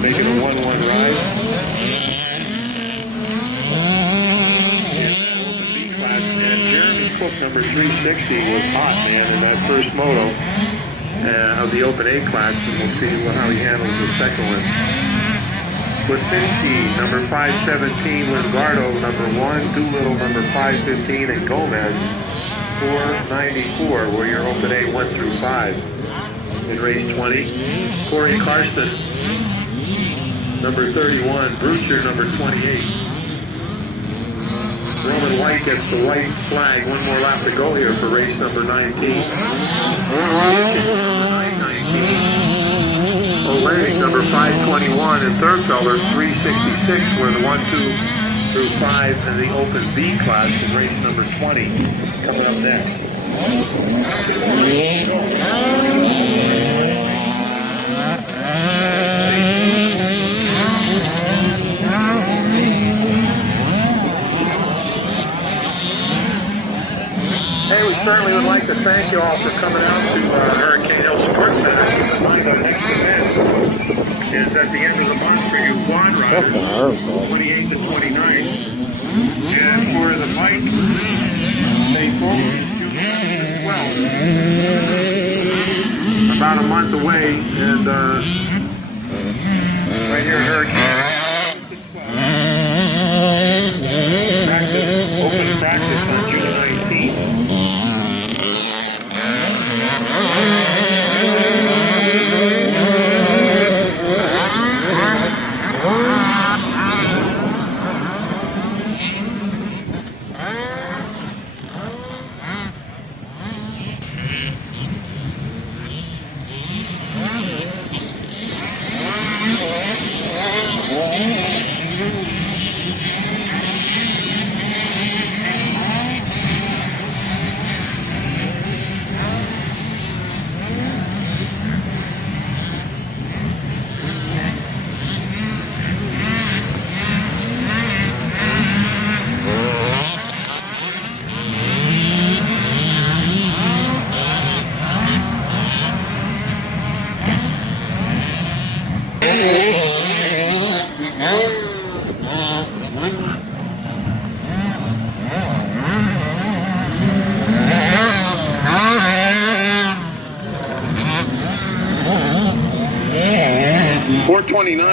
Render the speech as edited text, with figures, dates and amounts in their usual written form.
make it a 1-1 ride. And Jeremy Cook, number 360, was hot, man, in that first moto of the Open A class, and we'll see how he handles the second one. Lipinski, number 517, Lombardo, number 1, Doolittle, number 515, and Gomez, 494, were your Open A 1 through 5 in race 20. Corey Karsten, number 31, Brewster, number 28. Roman White gets the white flag. One more lap to go here for race number 19. Oleg, number 521, and Thurfelder, 366, were the 1, 2 through 5 in the Open B class in race number 20. Coming up next. Hey, we certainly would like to thank you all for coming out to Hurricane Hill Sports Center. Our next event is at the end of the month for you quad riders, 28th and 29th. And for the bike, stay focused. Well, about a month away, and right here at Hurricane. Open practice on June 19th. 429.